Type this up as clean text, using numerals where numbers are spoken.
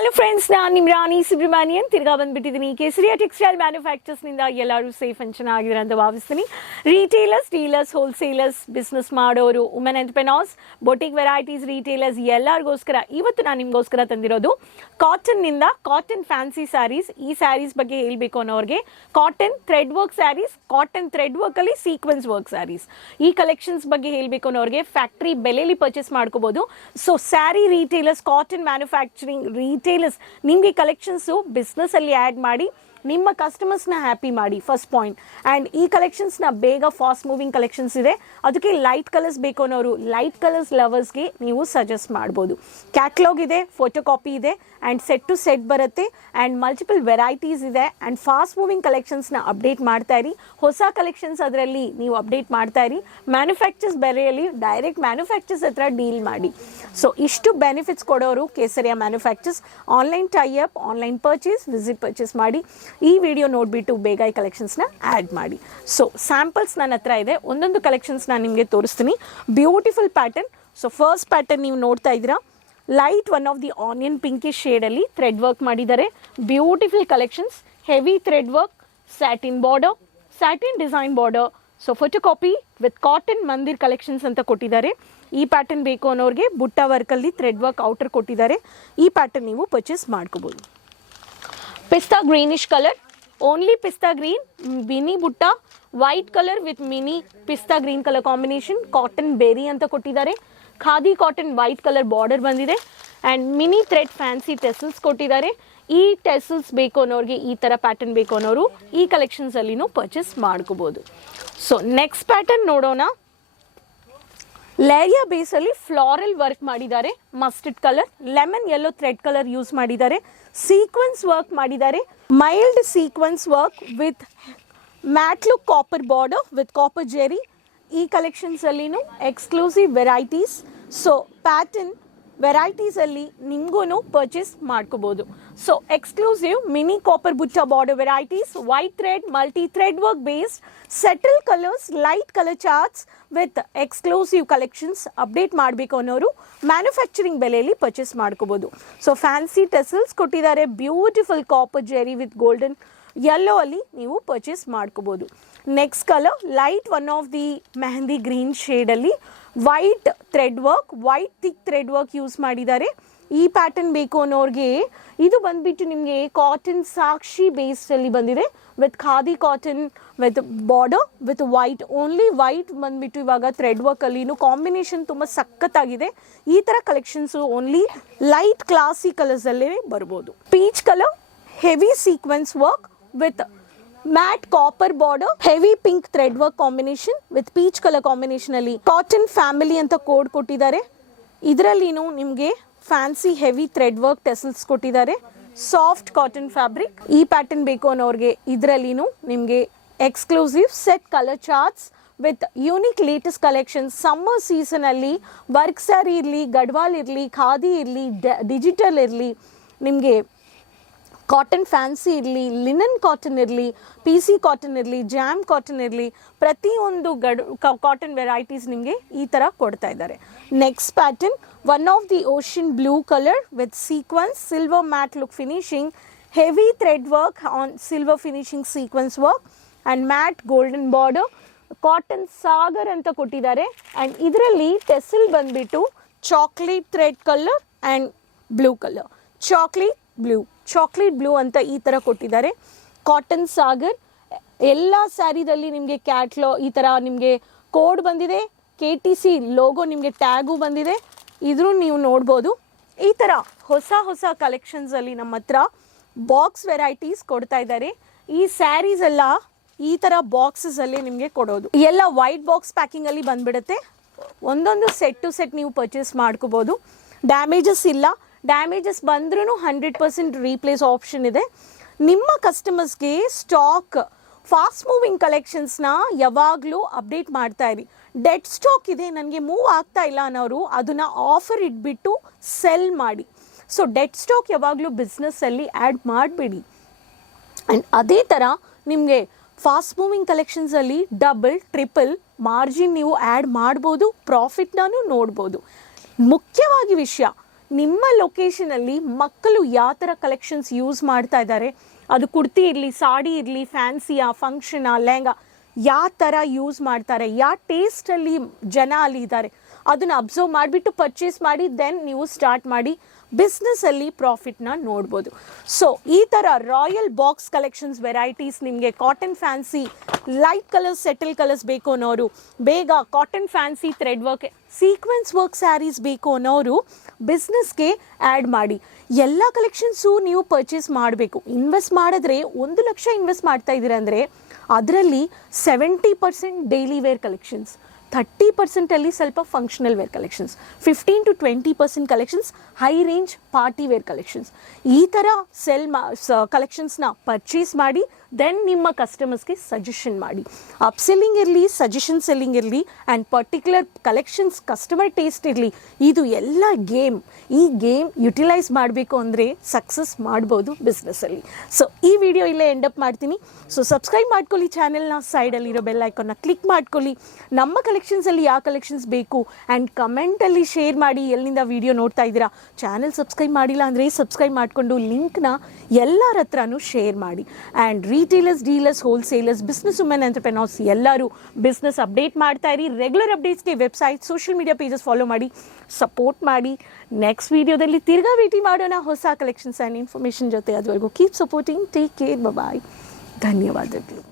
Hello friends, ನಾನು ನಿಮ್ಮ ರಾಣಿ ಸುಬ್ರಹ್ಮಣ್ಯನ್ ತಿರ್ಗಾ ಬಂದ್ಬಿಟ್ಟಿದ್ದೀನಿ. ಕೇಸರಿಯಾ ಟೆಕ್ಸ್ಟೈಲ್ ಮ್ಯಾನುಫ್ಯಾಕ್ಚರ್ಸ್ನಿಂದ ಎಲ್ಲರೂ ಸೇಫ್ ಅಂಡ್ ಚೆನ್ನಾಗಿದ್ದಾರೆ ಅಂತ ಭಾವಿಸ್ತೀನಿ. ರಿಟೇಲರ್ಸ್, ಡೀಲರ್ಸ್, ಹೋಲ್ಸೇಲರ್ಸ್, ಬಿಸ್ನೆಸ್ ಮಾಡೋರು, women entrepreneurs, boutique varieties retailers ಎಲ್ಲರಿಗೋಸ್ಕರ ಇವತ್ತು ನಾನು ನಿಮಗೋಸ್ಕರ ತಂದಿರೋದು ಕಾಟನ್ನಿಂದ ಕಾಟನ್ ಫ್ಯಾನ್ಸಿ ಸ್ಯಾರೀಸ್. ಈ ಸ್ಯಾರೀಸ್ ಬಗ್ಗೆ ಹೇಳಬೇಕು ಅನ್ನೋರಿಗೆ cotton thread work sarees, cotton thread ವರ್ಕಲ್ಲಿ ಸೀಕ್ವೆನ್ಸ್ ವರ್ಕ್ ಸ್ಯಾರೀಸ್, ಈ ಕಲೆಕ್ಷನ್ಸ್ ಬಗ್ಗೆ ಹೇಳಬೇಕು ಅನ್ನೋರಿಗೆ ಫ್ಯಾಕ್ಟ್ರಿ ಬೆಲೆಯಲ್ಲಿ ಪರ್ಚೇಸ್ ಮಾಡ್ಕೋಬೋದು. So saree retailers, cotton manufacturing retailers, ನಿಮಗೆ ಕಲೆಕ್ಷನ್ಸು ಬಿಸ್ನೆಸ್ಸಲ್ಲಿ ಆ್ಯಡ್ ಮಾಡಿ ನಿಮ್ಮ ಕಸ್ಟಮರ್ಸ್ನ ಹ್ಯಾಪಿ ಮಾಡಿ. First point. ಆ್ಯಂಡ್ ಈ ಕಲೆಕ್ಷನ್ಸ್ನ ಬೇಗ ಫಾಸ್ಟ್ ಮೂವಿಂಗ್ ಕಲೆಕ್ಷನ್ಸ್ ಇದೆ. ಅದಕ್ಕೆ ಲೈಟ್ ಕಲರ್ಸ್ ಬೇಕು ಅನ್ನೋರು ಲೈಟ್ ಕಲರ್ಸ್ ಲವರ್ಸ್ಗೆ ನೀವು ಸಜೆಸ್ಟ್ ಮಾಡ್ಬೋದು. ಕ್ಯಾಟ್ಲಾಗ್ ಇದೆ, ಫೋಟೋ ಕಾಪಿ ಇದೆ, ಆ್ಯಂಡ್ ಸೆಟ್ ಟು ಸೆಟ್ ಬರುತ್ತೆ, ಆ್ಯಂಡ್ ಮಲ್ಟಿಪಲ್ ವೆರೈಟೀಸ್ ಇದೆ. ಆ್ಯಂಡ್ ಫಾಸ್ಟ್ ಮೂವಿಂಗ್ ಕಲೆಕ್ಷನ್ಸ್ನ ಅಪ್ಡೇಟ್ ಮಾಡ್ತಾ ಇರಿ. ಹೊಸ ಕಲೆಕ್ಷನ್ಸ್ ಅದರಲ್ಲಿ ನೀವು ಅಪ್ಡೇಟ್ ಮಾಡ್ತಾ ಇರಿ. ಮ್ಯಾನುಫ್ಯಾಕ್ಚರ್ಸ್ ಬೆಲೆಯಲ್ಲಿ ಡೈರೆಕ್ಟ್ ಮ್ಯಾನುಫ್ಯಾಕ್ಚರ್ಸ್ ಹತ್ರ ಡೀಲ್ ಮಾಡಿ. ಸೊ ಇಷ್ಟು ಬೆನಿಫಿಟ್ಸ್ ಕೊಡೋರು Kesariya manufacturers. Online tie up, online purchase, visit purchase ಮಾಡಿ. ಈ ವಿಡಿಯೋ ನೋಡಿಬಿಟ್ಟು ಬೇಗ ಈ ಕಲೆಕ್ಷನ್ಸ್ನ ಆ್ಯಡ್ ಮಾಡಿ. ಸೊ ಸ್ಯಾಂಪಲ್ಸ್ ನನ್ನ ಹತ್ರ ಇದೆ, ಒಂದೊಂದು ಕಲೆಕ್ಷನ್ಸ್ ನಾನು ನಿಮಗೆ ತೋರಿಸ್ತೀನಿ. Beautiful pattern. So first pattern ನೀವು ನೋಡ್ತಾ ಇದ್ದೀರಾ, light one of the onion pinkish ಶೇಡಲ್ಲಿ ಥ್ರೆಡ್ ವರ್ಕ್ ಮಾಡಿದ್ದಾರೆ. Beautiful collections, heavy thread work, satin border, satin design border. So photo copy with cotton Mandir collections ಅಂತ ಕೊಟ್ಟಿದ್ದಾರೆ. ಈ ಪ್ಯಾಟರ್ನ್ ಬೇಕು ಅನ್ನೋರಿಗೆ ಬುಟ್ಟ ವರ್ಕಲ್ಲಿ ಥ್ರೆಡ್ ವರ್ಕ್ ಔಟರ್ ಕೊಟ್ಟಿದ್ದಾರೆ. ಈ ಪ್ಯಾಟರ್ನ್ ನೀವು ಪರ್ಚೇಸ್ ಮಾಡ್ಕೋಬೋದು. ಪಿಸ್ತಾ ಗ್ರೀನಿಶ್ ಕಲರ್, ಓನ್ಲಿ ಪಿಸ್ತಾ ಗ್ರೀನ್, ಮಿನಿ ಬುಟ್ಟ, ವೈಟ್ ಕಲರ್ ವಿತ್ ಮಿನಿ ಪಿಸ್ತಾ ಗ್ರೀನ್ ಕಲರ್ ಕಾಂಬಿನೇಷನ್. ಕಾಟನ್ ಬೇರಿ ಅಂತ ಕೊಟ್ಟಿದ್ದಾರೆ. Khadi cotton white colour border ಬಂದಿದೆ. And mini thread fancy tassels ಕೊಟ್ಟಿದ್ದಾರೆ. ಈ ಟೆಸಲ್ಸ್ ಬೇಕು ಅನ್ನೋರಿಗೆ, ಈ ಥರ ಪ್ಯಾಟರ್ನ್ ಬೇಕು ಅನ್ನೋರು ಈ ಕಲೆಕ್ಷನ್ಸಲ್ಲಿನೂ ಪರ್ಚೇಸ್ ಮಾಡ್ಕೋಬೋದು. ಸೊ ನೆಕ್ಸ್ಟ್ ಪ್ಯಾಟರ್ನ್ ನೋಡೋಣ. ಲೇರಿಯಾ ಬೇಸಲ್ಲಿ ಫ್ಲಾರಲ್ ವರ್ಕ್ ಮಾಡಿದ್ದಾರೆ. Mustard colour, lemon yellow thread colour use ಮಾಡಿದ್ದಾರೆ. ಸೀಕ್ವೆನ್ಸ್ ವರ್ಕ್ ಮಾಡಿದ್ದಾರೆ. Mild sequence work with mat look copper border with copper Jerry. ಈ ಕಲೆಕ್ಷನ್ಸಲ್ಲಿನೂ ಎಕ್ಸ್ಕ್ಲೂಸಿವ್ ವೆರೈಟೀಸ್. ಸೊ ಪ್ಯಾಟರ್ನ್ ವೆರೈಟೀಸಲ್ಲಿ ನಿಮಗೂ ಪರ್ಚೇಸ್ ಮಾಡ್ಕೋಬೋದು. So exclusive mini copper ಬುಟ್ಟ border varieties, white thread, multi thread work based, settle colours, light colour charts with exclusive collections. Update ಮಾಡಬೇಕು ಅನ್ನೋರು manufacturing ಬೆಲೆಯಲ್ಲಿ purchase ಮಾಡ್ಕೋಬೋದು. So fancy tassels ಕೊಟ್ಟಿದ್ದಾರೆ. Beautiful copper zari with golden yellow ಅಲ್ಲಿ ನೀವು purchase ಮಾಡ್ಕೋಬೋದು. Next colour light one of the mehndi green ಶೇಡಲ್ಲಿ white thread work, white thick thread work use ಮಾಡಿದ್ದಾರೆ. ಈ ಪ್ಯಾಟರ್ನ್ ಬೇಕು ಅನ್ನೋರಿಗೆ ಇದು ಬಂದ್ಬಿಟ್ಟು ನಿಮಗೆ ಕಾಟನ್ ಸಾಕ್ಷಿ ಬೇಸ್ಡಲ್ಲಿ ಬಂದಿದೆ with khadi cotton with border with white. Only white ಬಂದ್ಬಿಟ್ಟು ಇವಾಗ ಥ್ರೆಡ್ ವರ್ಕಲ್ಲಿನೂ ಕಾಂಬಿನೇಷನ್ ತುಂಬ ಸಖತ್ತಾಗಿದೆ. ಈ ಥರ ಕಲೆಕ್ಷನ್ಸು ಓನ್ಲಿ ಲೈಟ್ ಕ್ಲಾಸಿ ಕಲರ್ಸಲ್ಲೇ ಬರ್ಬೋದು. Peach colour, heavy sequence work with matt copper border, heavy pink thread work combination with peach colour combination ಅಲ್ಲಿ ಕಾಟನ್ ಫ್ಯಾಮಿಲಿ ಅಂತ ಕೋಡ್ ಕೊಟ್ಟಿದ್ದಾರೆ. ಇದರಲ್ಲಿನೂ ನಿಮಗೆ fancy heavy thread work tassels ಕೊಟ್ಟಿದ್ದಾರೆ. Soft cotton fabric. ಈ pattern ಬೇಕು ಅನ್ನೋರಿಗೆ ಇದರಲ್ಲಿನೂ ನಿಮಗೆ exclusive set colour charts with unique latest collection. Summer season ಅಲ್ಲಿ ವರ್ಕ್ ಸ್ಯಾರಿ ಇರಲಿ, ಗಡ್ವಾಲ್ ಇರಲಿ, ಖಾದಿ ಇರಲಿ, ಡಿಜಿಟಲ್ ಇರಲಿ, ನಿಮಗೆ ಕಾಟನ್ ಫ್ಯಾನ್ಸಿ ಇರಲಿ, ಲಿನನ್ ಕಾಟನ್ ಇರಲಿ, ಪಿ ಸಿ ಕಾಟನ್ ಇರಲಿ, ಜಾಮ್ ಕಾಟನ್ ಇರಲಿ, ಪ್ರತಿಯೊಂದು ಕಾಟನ್ ವೆರೈಟೀಸ್ ನಿಮಗೆ ಈ ಥರ ಕೊಡ್ತಾ ಇದ್ದಾರೆ. Next pattern one of the ocean blue colour with sequence, silver mat look finishing, heavy thread work on silver finishing sequence work and mat golden border. Cotton Sagar ಅಂತ ಕೊಟ್ಟಿದ್ದಾರೆ. And ಇದರಲ್ಲಿ ಟೆಸಲ್ ಬಂದ್ಬಿಟ್ಟು chocolate thread colour and blue colour, chocolate blue ಅಂತ ಈ ಥರ ಕೊಟ್ಟಿದ್ದಾರೆ. Cotton Sagar ಎಲ್ಲ ಸ್ಯಾರಿದಲ್ಲಿ ನಿಮಗೆ ಕ್ಯಾಟ್ಲೋ ಈ ಥರ ನಿಮಗೆ ಕೋಡ್ ಬಂದಿದೆ. KTC ಲೋಗೋ ನಿಮಗೆ ಟ್ಯಾಗು ಬಂದಿದೆ. ಇದ್ರೂ ನೀವು ನೋಡ್ಬೋದು. ಈ ಥರ ಹೊಸ ಕಲೆಕ್ಷನ್ಸಲ್ಲಿ ನಮ್ಮ ಹತ್ರ ಬಾಕ್ಸ್ ವೆರೈಟೀಸ್ ಕೊಡ್ತಾ ಇದ್ದಾರೆ. ಈ ಸ್ಯಾರೀಸ್ ಎಲ್ಲ ಈ ಥರ ಬಾಕ್ಸಸಲ್ಲಿ ನಿಮಗೆ ಕೊಡೋದು. ಎಲ್ಲ ವೈಟ್ ಬಾಕ್ಸ್ ಪ್ಯಾಕಿಂಗಲ್ಲಿ ಬಂದ್ಬಿಡುತ್ತೆ. ಒಂದೊಂದು ಸೆಟ್ ಟು ಸೆಟ್ ನೀವು ಪರ್ಚೇಸ್ ಮಾಡ್ಕೋಬೋದು. ಡ್ಯಾಮೇಜಸ್ ಇಲ್ಲ. ಡ್ಯಾಮೇಜಸ್ ಬಂದ್ರೂ 100% ರೀಪ್ಲೇಸ್ ಆಪ್ಷನ್ ಇದೆ. ನಿಮ್ಮ ಕಸ್ಟಮರ್ಸ್ಗೆ ಸ್ಟಾಕ್ ಫಾಸ್ಟ್ ಮೂವಿಂಗ್ ಕಲೆಕ್ಷನ್ಸ್ನ ಯಾವಾಗಲೂ ಅಪ್ಡೇಟ್ ಮಾಡ್ತಾ ಇರಿ. ಡೆಡ್ ಸ್ಟಾಕ್ ಇದೆ, ನನಗೆ ಮೂವ್ ಆಗ್ತಾ ಇಲ್ಲ ಅನ್ನೋರು ಅದನ್ನು ಆಫರ್ ಇಟ್ಬಿಟ್ಟು ಸೆಲ್ ಮಾಡಿ. ಸೊ ಡೆಡ್ ಸ್ಟಾಕ್ ಯಾವಾಗಲೂ ಬಿಸ್ನೆಸ್ಸಲ್ಲಿ ಆ್ಯಡ್ ಮಾಡಬೇಡಿ. ಆ್ಯಂಡ್ ಅದೇ ಥರ ನಿಮಗೆ ಫಾಸ್ಟ್ ಮೂವಿಂಗ್ ಕಲೆಕ್ಷನ್ಸಲ್ಲಿ ಡಬಲ್ ಟ್ರಿಪಲ್ ಮಾರ್ಜಿನ್ ನೀವು ಆ್ಯಡ್ ಮಾಡ್ಬೋದು, ಪ್ರಾಫಿಟ್ನೂ ನೋಡ್ಬೋದು. ಮುಖ್ಯವಾಗಿ ವಿಷಯ, ನಿಮ್ಮ ಲೊಕೇಶನಲ್ಲಿ ಮಕ್ಕಳು ಯಾವ ಥರ ಕಲೆಕ್ಷನ್ಸ್ ಯೂಸ್ ಮಾಡ್ತಾ ಇದ್ದಾರೆ, ಅದು ಕುರ್ತಿ ಇರಲಿ, ಸಾಡಿ ಇರಲಿ, ಫ್ಯಾನ್ಸಿಯಾ, ಫಂಕ್ಷನಾ, ಲೆಹಂಗಾ, ಯಾವ ಥರ ಯೂಸ್ ಮಾಡ್ತಾರೆ, ಯಾವ ಟೇಸ್ಟಲ್ಲಿ ಜನ ಅಲ್ಲಿ ಇದ್ದಾರೆ, ಅದನ್ನು ಅಬ್ಸರ್ವ್ ಮಾಡಿಬಿಟ್ಟು ಪರ್ಚೇಸ್ ಮಾಡಿ ದೆನ್ ನೀವು ಸ್ಟಾರ್ಟ್ ಮಾಡಿ ಬಿಸ್ನೆಸ್ಸಲ್ಲಿ ಪ್ರಾಫಿಟ್ನ ನೋಡ್ಬೋದು. ಸೊ ಈ ಥರ ರಾಯಲ್ ಬಾಕ್ಸ್ ಕಲೆಕ್ಷನ್ಸ್ ವೆರೈಟೀಸ್ ನಿಮಗೆ cotton fancy light colours, subtle colours ಬೇಕು ಅನ್ನೋರು, ಬೇಗ cotton fancy thread work, sequence work saris ಬೇಕು ಅನ್ನೋರು ಬಿಸ್ನೆಸ್ಗೆ ಆ್ಯಡ್ ಮಾಡಿ. ಎಲ್ಲ ಕಲೆಕ್ಷನ್ಸು ನೀವು ಪರ್ಚೇಸ್ ಮಾಡಬೇಕು. ಇನ್ವೆಸ್ಟ್ ಮಾಡಿದ್ರೆ 1 ಲಕ್ಷ ಇನ್ವೆಸ್ಟ್ ಮಾಡ್ತಾ ಇದ್ದೀರ ಅಂದರೆ ಅದರಲ್ಲಿ 70% ಡೈಲಿ ವೇರ್ ಕಲೆಕ್ಷನ್ಸ್, 30% ಸ್ವಲ್ಪ functional wear collections, 15 to 20% collections high range party wear collections. ಈ ಥರ ಕಲೆಕ್ಷನ್ಸ್ನ ಪರ್ಚೇಸ್ ಮಾಡಿ ದೆನ್ ನಿಮ್ಮ ಕಸ್ಟಮರ್ಸ್ಗೆ ಸಜೆಷನ್ ಮಾಡಿ. ಅಪ್ಸೆಲ್ಲಿಂಗ್ ಇರಲಿ, ಸಜೆಷನ್ ಸೆಲ್ಲಿಂಗ್ ಇರಲಿ, and particular collections customer taste ಇರಲಿ, ಇದು ಎಲ್ಲ ಗೇಮ್. ಈ ಗೇಮ್ ಯುಟಿಲೈಸ್ ಮಾಡಬೇಕು ಅಂದರೆ ಸಕ್ಸಸ್ ಮಾಡ್ಬೋದು ಬಿಸ್ನೆಸ್ಸಲ್ಲಿ. ಸೊ ಈ ವಿಡಿಯೋ ಇಲ್ಲೇ ಎಂಡಪ್ ಮಾಡ್ತೀನಿ. ಸೊ ಸಬ್ಸ್ಕ್ರೈಬ್ ಮಾಡ್ಕೊಳ್ಳಿ ಚಾನೆಲ್ನ, ಸೈಡಲ್ಲಿರೋ ಬೆಲ್ ಐಕಾನ್ನ ಕ್ಲಿಕ್ ಮಾಡ್ಕೊಳ್ಳಿ. ನಮ್ಮ ಕಲೆಕ್ಷನ್ಸಲ್ಲಿ ಯಾವ ಕಲೆಕ್ಷನ್ಸ್ ಬೇಕು ಆ್ಯಂಡ್ ಕಮೆಂಟಲ್ಲಿ ಶೇರ್ ಮಾಡಿ ಎಲ್ಲಿಂದ ವಿಡಿಯೋ ನೋಡ್ತಾ ಇದ್ದೀರಾ. ಚಾನೆಲ್ ಸಬ್ಸ್ಕ್ರೈಬ್ ಮಾಡಿಲ್ಲ ಅಂದರೆ ಸಬ್ಸ್ಕ್ರೈಬ್ ಮಾಡಿಕೊಂಡು ಲಿಂಕ್ನ ಎಲ್ಲರ ಹತ್ರನೂ ಶೇರ್ ಮಾಡಿ. And retailers, dealers, wholesalers, business women, entrepreneurs ಎಲ್ಲರೂ ಬಿಸ್ನೆಸ್ ಅಪ್ಡೇಟ್ ಮಾಡ್ತಾ ಇರಿ. ರೆಗ್ಯುಲರ್ ಅಪ್ಡೇಟ್ಸ್ಗೆ website, social media pages follow ಮಾಡಿ, ಸಪೋರ್ಟ್ ಮಾಡಿ. ನೆಕ್ಸ್ಟ್ ವಿಡಿಯೋದಲ್ಲಿ ತಿರ್ಗಾ ಭೇಟಿ ಮಾಡೋಣ ಹೊಸ ಕಲೆಕ್ಷನ್ಸ್ ಆ್ಯಂಡ್ ಇನ್ಫಾರ್ಮೇಷನ್ ಜೊತೆ. ಅದುವರೆಗೂ ಕೀಪ್ ಸಪೋರ್ಟಿಂಗ್, ಟೇಕ್ ಕೇರ್, ಬಾಯ್, ಧನ್ಯವಾದಗಳು.